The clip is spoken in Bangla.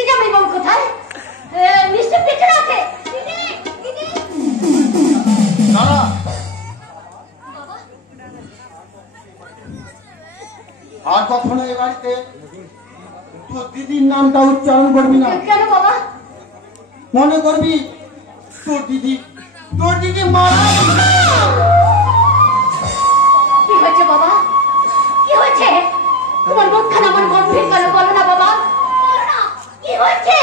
দিদি জামাই বাবু কোথায়? নিশ্চয় পেছনে আছে। দিদি দিদি দাঁড়া, আর কখনো এ বাড়িতে তোর দিদির নামটা উচ্চারণ করবি না। কেন বাবা? মনে করবি তোর দিদি মারা। কি হয়েছে বাবা? কি হয়েছে? তোমার মুখখানা আমার গম্ভীর কেন? বলো না বাবা, বলো না কি হয়েছে?